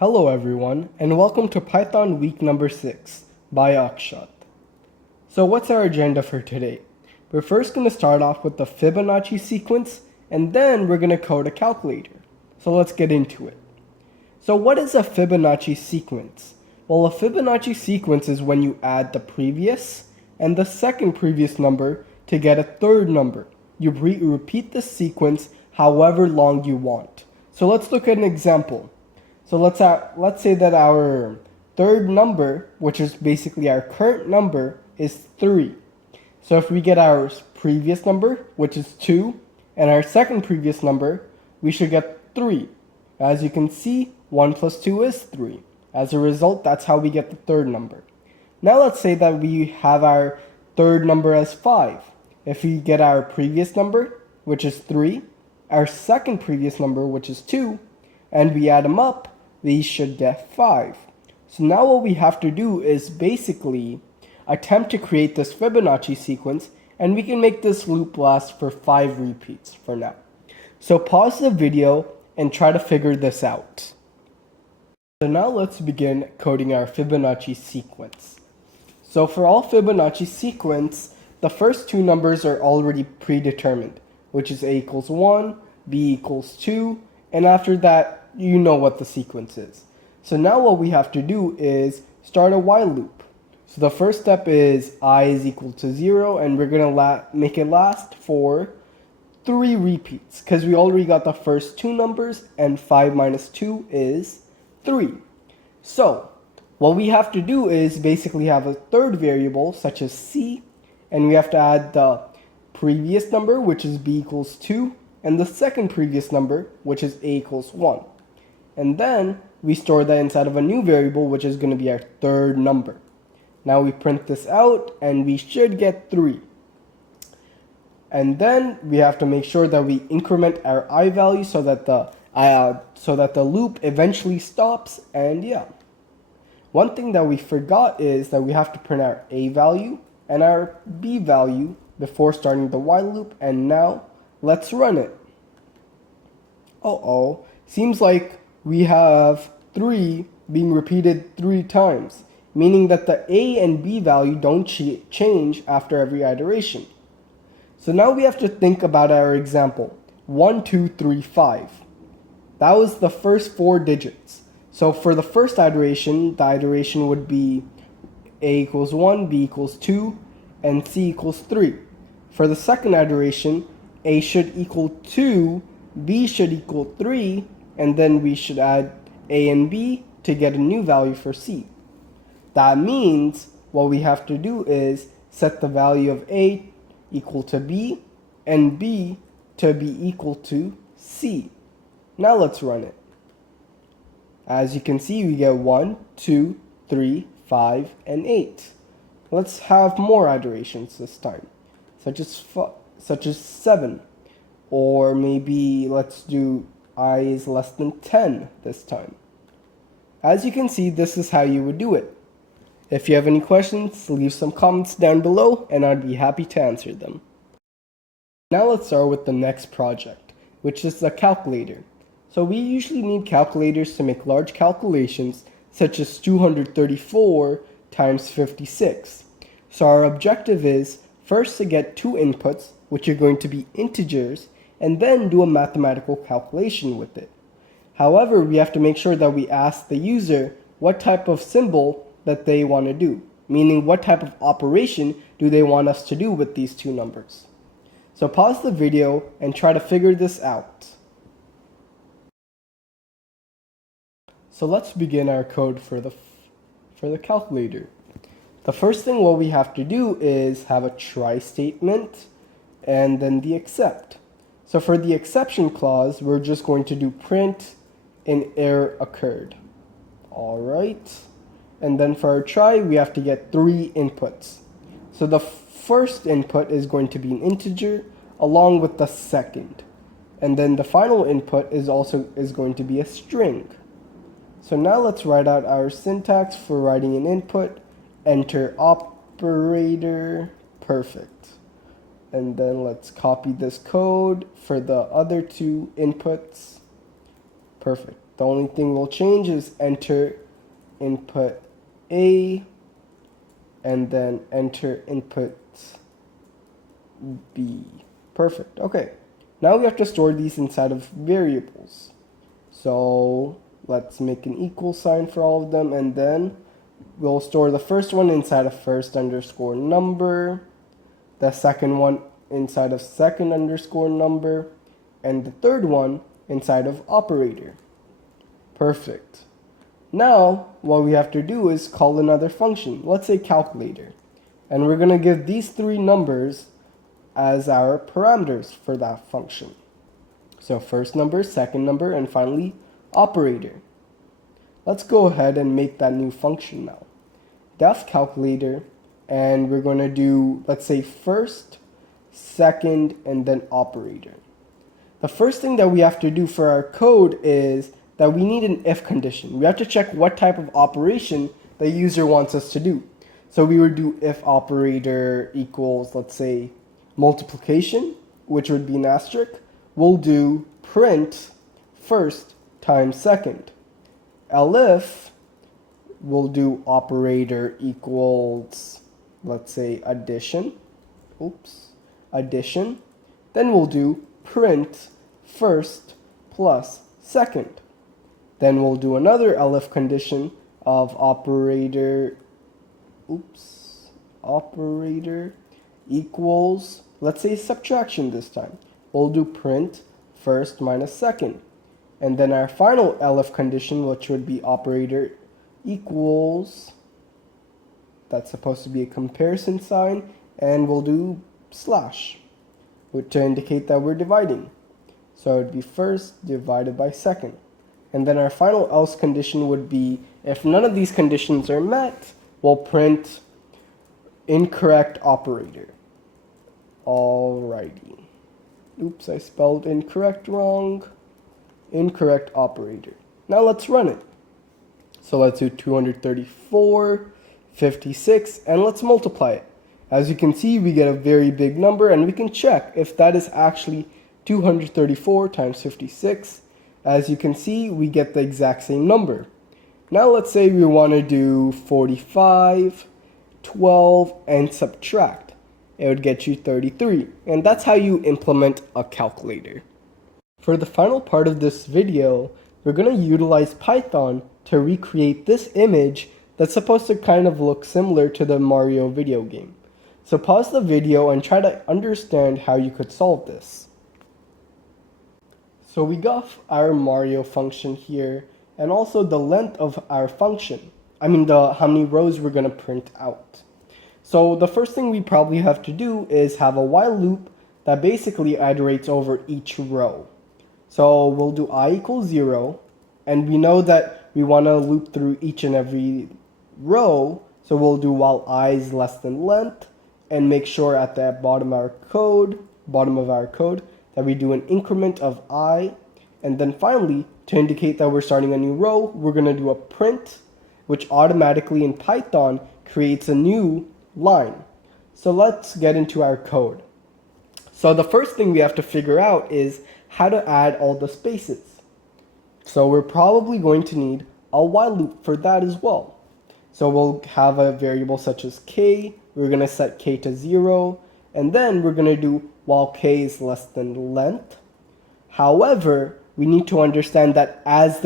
Hello everyone, and welcome to Python week number 6 by Akshat. So what's our agenda for today? We're first going to start off with the Fibonacci sequence, and then we're going to code a calculator. So let's get into it. So what is a Fibonacci sequence? Well, a Fibonacci sequence is when you add the previous and the second previous number to get a third number. You repeat the sequence however long you want. So let's look at an example. So let's say that our third number, which is basically our current number, is 3. So if we get our previous number, which is 2, and our second previous number, we should get 3. As you can see, 1 plus 2 is 3. As a result, that's how we get the third number. Now let's say that we have our third number as 5. If we get our previous number, which is 3, our second previous number, which is 2, and we add them up, we should get 5. So now what we have to do is basically attempt to create this Fibonacci sequence, and we can make this loop last for 5 repeats for now. So pause the video and try to figure this out. So now let's begin coding our Fibonacci sequence. So for all Fibonacci sequence, the first two numbers are already predetermined, which is a equals 1, b equals 2, and after that, you know what the sequence is. So now what we have to do is start a while loop. So the first step is I is equal to 0, and we're going to make it last for 3 repeats, because we already got the first two numbers, and 5 minus 2 is 3. So what we have to do is basically have a third variable, such as c, and we have to add the previous number, which is b equals 2, and the second previous number, which is a equals 1. And then we store that inside of a new variable, which is going to be our third number. Now we print this out, and we should get 3. And then we have to make sure that we increment our I value so that the loop eventually stops. And yeah, one thing that we forgot is that we have to print our A value and our B value before starting the while loop. And now let's run it. Seems like we have 3 being repeated 3 times, meaning that the A and B value don't change after every iteration. So now we have to think about our example, 1, 2, 3, 5. That was the first 4 digits. So for the first iteration, the iteration would be A equals 1, B equals 2, and C equals 3. For the second iteration, A should equal 2, B should equal 3, and then we should add A and B to get a new value for C. That means what we have to do is set the value of A equal to B and B to be equal to C. Now let's run it. As you can see, we get 1, 2, 3, 5, and 8. Let's have more iterations this time, such as 7. Or maybe let's do I is less than 10 this time. As you can see, this is how you would do it. If you have any questions, leave some comments down below and I'd be happy to answer them. Now let's start with the next project, which is the calculator. So we usually need calculators to make large calculations, such as 234 times 56. So our objective is first to get 2 inputs, which are going to be integers, and then do a mathematical calculation with it. However, we have to make sure that we ask the user what type of symbol that they want to do, meaning what type of operation do they want us to do with these 2 numbers. So pause the video and try to figure this out. So let's begin our code for the calculator. The first thing what we have to do is have a try statement and then the except. So for the exception clause, we're just going to do print an error occurred. Alright. And then for our try, we have to get 3 inputs. So the first input is going to be an integer along with the second. And then the final input is going to be a string. So now let's write out our syntax for writing an input. Enter operator. Perfect. And then let's copy this code for the other 2 inputs. Perfect. The only thing we'll change is enter input A and then enter input B. Perfect. Okay. Now we have to store these inside of variables. So let's make an equal sign for all of them, and then we'll store the first one inside of first underscore number, the second one inside of second underscore number, and the third one inside of operator. Perfect. Now what we have to do is call another function, let's say calculator, and we're going to give these three numbers as our parameters for that function. So first number, second number, and finally operator. Let's go ahead and make that new function now. Def calculator, and we're going to do, let's say, first, second, and then operator. The first thing that we have to do for our code is that we need an if condition. We have to check what type of operation the user wants us to do. So we would do if operator equals, let's say, multiplication, which would be an asterisk. We'll do print first times second. Elif, we'll do operator equals, let's say, addition. Addition. Then we'll do print first plus second. Then we'll do another elif condition of operator equals, let's say, subtraction this time. We'll do print first minus second. And then our final elif condition, which would be operator equals, that's supposed to be a comparison sign, and we'll do slash to indicate that we're dividing. So it would be first divided by second. And then our final else condition would be, if none of these conditions are met, we'll print incorrect operator. Alrighty. Oops, I spelled incorrect wrong. Incorrect operator. Now let's run it. So let's do 234, 56, and let's multiply it. As you can see, we get a very big number, and we can check if that is actually 234 times 56. As you can see, we get the exact same number. Now let's say we want to do 45, 12, and subtract. It would get you 33, and that's how you implement a calculator. For the final part of this video, we're going to utilize Python to recreate this image that's supposed to kind of look similar to the Mario video game. So pause the video and try to understand how you could solve this. So we got our Mario function here, and also the length of our function. how many rows we're going to print out. So the first thing we probably have to do is have a while loop that basically iterates over each row. So we'll do I equals 0, and we know that we want to loop through each and every row, so we'll do while I is less than length, and make sure at the bottom of our code that we do an increment of I, and then finally, to indicate that we're starting a new row, we're going to do a print, which automatically in Python creates a new line. So let's get into our code. So the first thing we have to figure out is how to add all the spaces. So we're probably going to need a while loop for that as well. So we'll have a variable such as k, we're going to set k to 0, and then we're going to do while k is less than length. However, we need to understand that as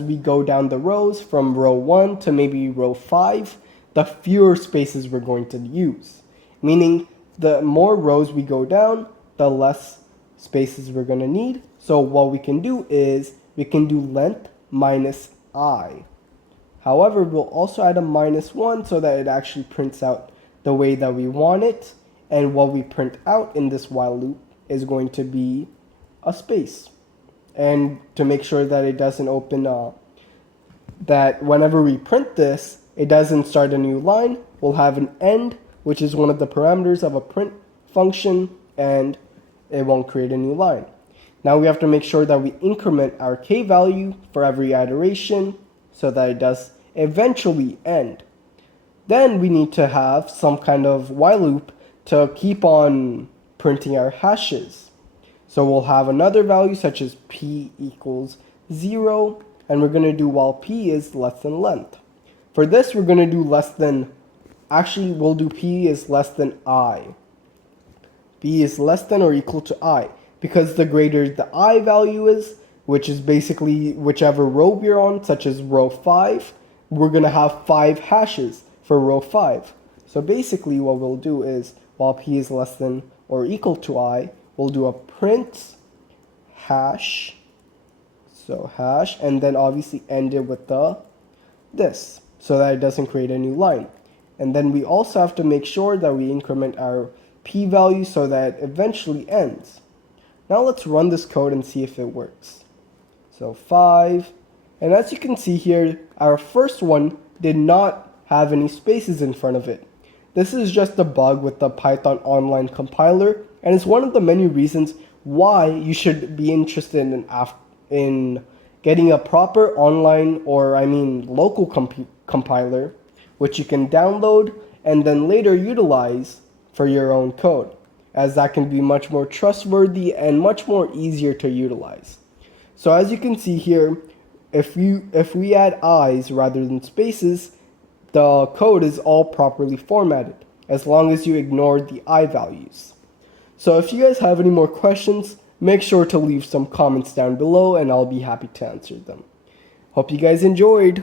we go down the rows from row 1 to maybe row 5, the fewer spaces we're going to use. Meaning the more rows we go down, the less spaces we're going to need. So what we can do is we can do length minus I. However, we'll also add a -1 so that it actually prints out the way that we want it. And what we print out in this while loop is going to be a space. And to make sure that it doesn't open up, that whenever we print this, it doesn't start a new line, we'll have an end, which is one of the parameters of a print function, and it won't create a new line. Now we have to make sure that we increment our k value for every iteration so that it does eventually end. Then we need to have some kind of while loop to keep on printing our hashes. So we'll have another value such as p equals 0, and we're going to do while p is less than length. For this, we're going to do less than, actually, we'll do p is less than I. P is less than or equal to I, because the greater the I value is, which is basically whichever row we're on, such as row 5, we're going to have 5 hashes for row 5. So basically what we'll do is, while p is less than or equal to I, we'll do a print hash, so hash, and then obviously end it with this, so that it doesn't create a new line. And then we also have to make sure that we increment our p-value so that it eventually ends. Now let's run this code and see if it works. So 5, and as you can see here, our first one did not have any spaces in front of it. This is just a bug with the Python online compiler, and it's one of the many reasons why you should be interested in getting a proper online, or local compiler, which you can download and then later utilize for your own code, as that can be much more trustworthy and much more easier to utilize. So as you can see here, if we add i's rather than spaces, the code is all properly formatted, as long as you ignore the I values. So if you guys have any more questions, make sure to leave some comments down below and I'll be happy to answer them. Hope you guys enjoyed!